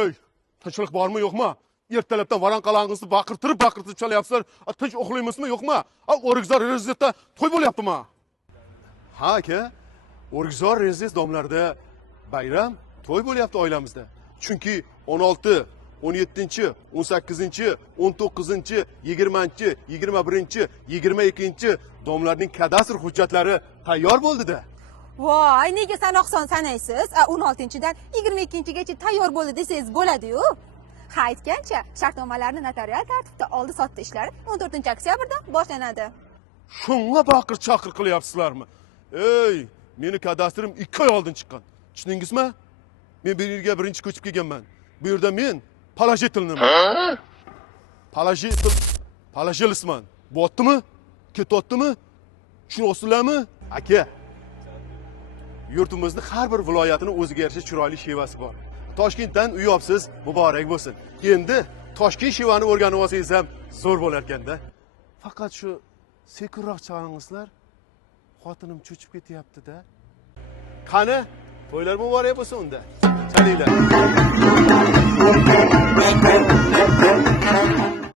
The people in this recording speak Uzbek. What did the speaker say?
Ey, tinchlik bormi yo'qmi? Ertalabdan varanqalarınızı baqirtirib chalayapsizlar. Tinch uxlaymasmi yo'qmi? O'rikzor rezidentda to'y bo'lyaptimi? Ha aka, O'rikzor rezident domlarda bayram, to'y bo'lyapti oilamizda. Chunki 16, 17, 18, 19, 20, 21, 22 domlarning kadastr hujjatlari tayyor bo'ldi-da. Voy, nega sanoqson sanaysiz? 16-dan 22-gacha tayyor bo'ldi desangiz bo'ladi-yu. Ha, aytgancha, shartnomalarni notarial tartibda oldi-sotdi ishlari 14-oktyabrdan boshlanadi. Shunga baqir-chaqir qilyapsizlarmi? Ey, meni kadastrim 2 oy oldin chiqqan. Tushundingizmi? Men bu yerga birinchi ko'chib kelganman. Bu yerda men palajetilman. Palajelisman. Bo'tdimi? Ketotdimi? Tushunasizlarmi? Aka, yurtimizning har bir viloyatining o'ziga yarasha chiroyli shevasi bor. Toshkentdan uy olibsiz, muborak bo'lsin. Endi Toshkent shevani o'rganib olsangiz ham zo'r bo'lar ekanda. Faqat shu sekinroq chaqingizlar, xotinim cho'chib ketyapti-da. Qani, to'ylar muborak bo'lsin unda. Chalinglar.